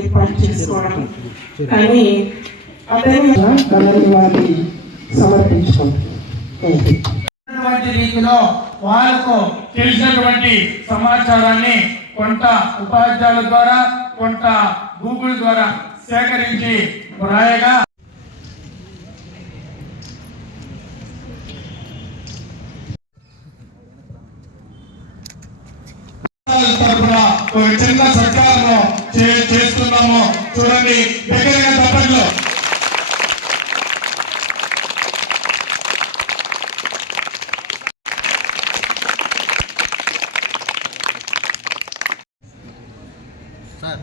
ఏర్పాటు చేసుకోవడం కానీ అతని వారిని సమర్పించుకుంటున్నటువంటి రీతిలో వాళ్ళకు తెలిసినటువంటి సమాచారాన్ని కొంత ఉపాధ్యాయుల ద్వారా కొంత గూగుల్ ద్వారా సేకరించి రాయగా ఒక చిన్న సత్కారము చేస్తున్నాము. చూడండి, దగ్గరగా తప్పట్లో సార్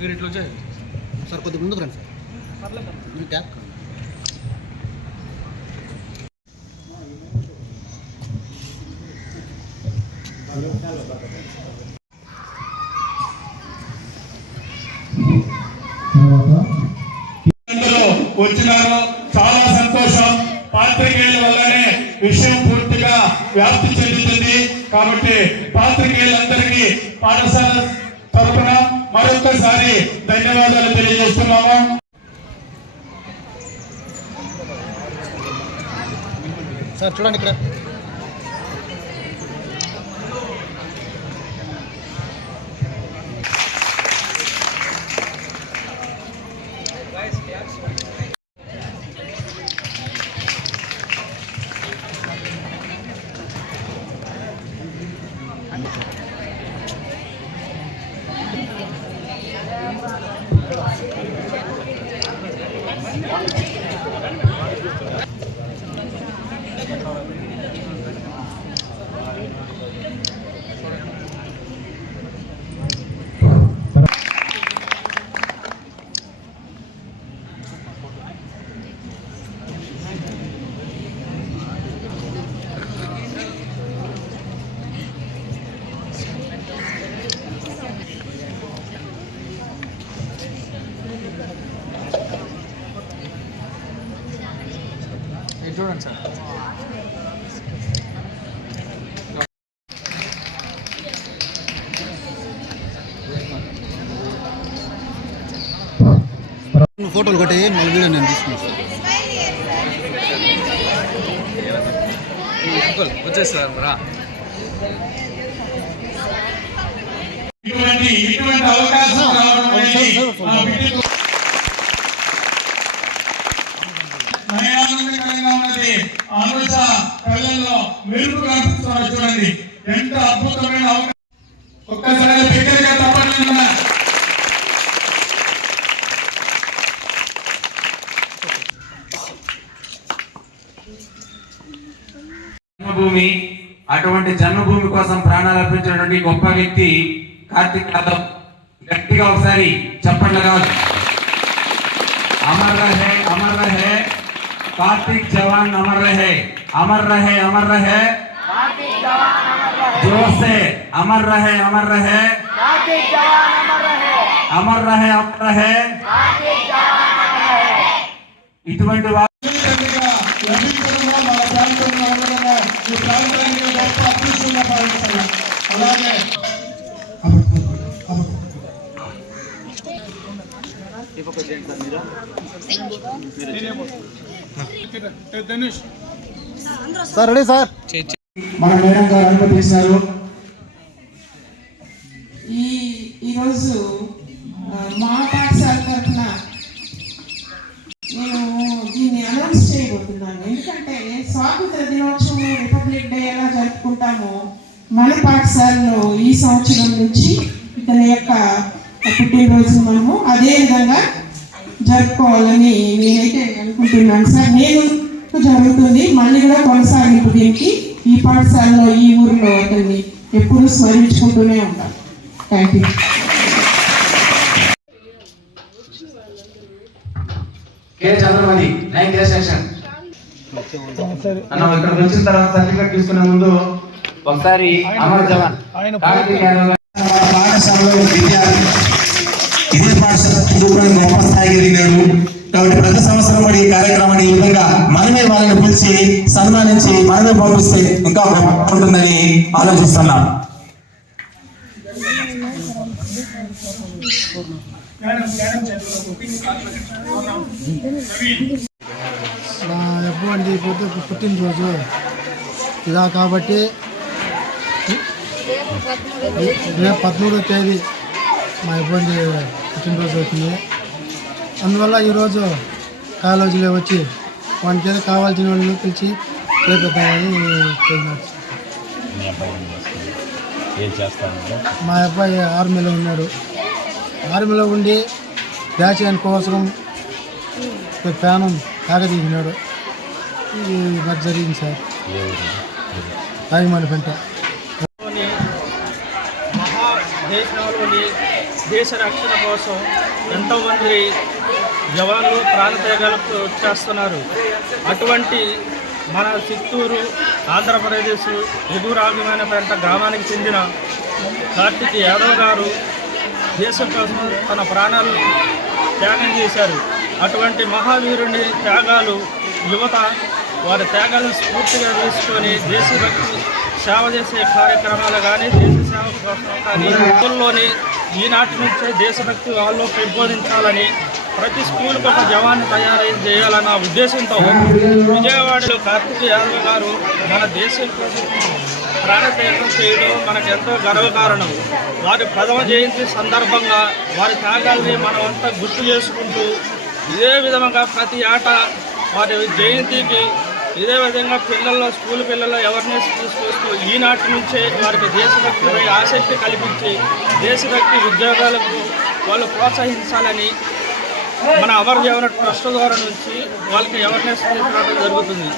మీరు ఇట్లా వచ్చాయి సార్, కొద్దిగా ముందుకు రండి సార్. మీరు ట్యాప్ వచ్చినారు. చాలా సంతోషం. పాత్రికేయుల వల్లనే విషయం పూర్తిగా వ్యాప్తి చెందుతుంది. కాబట్టి పాత్రికేయులందరికీ పాఠశాల తరఫున మరొకసారి ధన్యవాదాలు తెలియజేస్తున్నాము. సార్ చూడండి ఇక్కడ చూడండి సార్. ఫోటోలు కొట్టి మళ్ళీ వీడియో నేను తీసుకున్నాను సార్. వచ్చేస్తారు రా. ఇటువంటి అవకాశం ఆనందకరంగా ఉన్నది. అనుష కళ్ళల్లో మెరుపు కనిపిస్తున్నారు. చూడండి, ఎంత అద్భుతమైన అవకాశం. ఒక్కసారి దగ్గరగా తప్పట్లేదు. జన్మభూమి, అటువంటి జన్మభూమి కోసం ప్రాణాలు అర్పించినటువంటి గొప్ప వ్యక్తి కార్తిక్ యాదవ్. గట్టిగా ఒకసారి చప్పట్లు కాదు. అమర్ రహే, అమర్ రహే कार्तिक जवान, अमर रहे, अमर रहे, अमर रहे, कार्तिक जवान अमर रहे, जोर से अमर रहे, अमर रहे, कार्तिक जवान अमर रहे, अमर रहे, अमर रहे, कार्तिक जवान अमर रहे. इటువంటి అలాగే సార్ రెడీ సార్. మన మేడం గారు అనుమతిస్తారు. ఈరోజు మా పాఠశాల తరఫున నేను దీన్ని అనౌన్స్ చేయబోతున్నాను. ఎందుకంటే స్వాతంత్ర దినోత్సవం, రిపబ్లిక్ డే ఎలా జరుపుకుంటామో మన పాఠశాలలో ఈ సంవత్సరం నుంచి ఇతని యొక్క పుట్టినరోజు మనము అదే విధంగా జరుపుకోవాలని నేనైతే అనుకుంటున్నాను సార్. నేను జరుగుతుంది మళ్ళీ కూడా కొనసాగింపు దీనికి ఈ పాఠశాలలో ఈ ఊరిలో అతన్ని ఎప్పుడూ స్మరించుకుంటూనే ఉంటాను. Thank you. Chandramani 9th section అన్న ఇక్కడికి వచ్చిన తర్వాత సర్టిఫికెట్ తీసుకునే ముందు ఒకసారి అమర్ జవాన్ కార్తిక్ యాదవ్ పాఠశాలలో విద్యార్థి ఇదే పాఠశాల చదువుకోవడానికి గొప్ప స్థాయికి ఎదిగినాడు. కాబట్టి ప్రతి సంవత్సరం కూడా ఈ కార్యక్రమాన్ని ఈ విధంగా మనమే వాళ్ళని పిలిచి సన్మానించి మనమే పంపిస్తే ఇంకా ఉంటుందని ఆలోచిస్తున్నాం. నా ఎప్పుడు పుట్టినరోజు ఇలా కాబట్టి రేపు 13వ తేదీ మా ఇబ్బంది పుట్టినరోజు అవుతుంది. అందువల్ల ఈరోజు కాలేజీలో వచ్చి వానికి ఏదో కావాల్సిన వాళ్ళని పిలిచి చేపిద్దామని తెలియదు. మా అబ్బాయి ఆర్మీలో ఉన్నాడు. ఆర్మీలో ఉండి బ్యాచ్ కోసం ఫ్యానం కాగదీసినాడు. ఇది నాకు జరిగింది సార్. రాయమాని పెంట దేశంలోని దేశ రక్షణ కోసం ఎంతోమంది జవాన్లు ప్రాణత్యాగాలకు చేస్తున్నారు. అటువంటి మన చిత్తూరు ఆంధ్రప్రదేశ్ ఎగువ రాజమానపేట గ్రామానికి చెందిన కార్తిక్ యాదవ్ గారు దేశం కోసం తన ప్రాణాలు త్యాగం చేశారు. అటువంటి మహావీరుని త్యాగాలు యువత వారి త్యాగాలను స్ఫూర్తిగా తీసుకొని దేశభక్తి సేవ చేసే కార్యక్రమాలు కానీ దేశ సేవ కోసం కానీ స్కూల్లోని ఈనాటి నుంచే దేశభక్తి వాళ్ళు పెంపొందించాలని ప్రతి స్కూల్కి ఒక జవాన్ని తయారు చేయాలన్న ఉద్దేశంతో విజయవాడలో కార్తిక్ యాదవ్ గారు మన దేశం కోసం ప్రాణత్యాగం చేయడం మనకెంతో గర్వకారణం. వారి 10వ జయంతి సందర్భంగా వారి త్యాగాల్ని మనం అంతా గుర్తు చేసుకుంటూ ఇదే విధంగా ప్రతి ఏటా వారి జయంతికి ఇదే విధంగా స్కూల్ పిల్లల్లో అవేర్నెస్ తీసుకొస్తూ ఈనాటి నుంచే వారికి దేశభక్తిపై ఆసక్తి కల్పించి దేశభక్తి ఉద్యోగాలకు వాళ్ళు ప్రోత్సహించాలని మన అమర్ జవాన్ ట్రస్ట్ ద్వారా నుంచి వాళ్ళకి అవేర్నెస్ తీసుకురావడం జరుగుతుంది.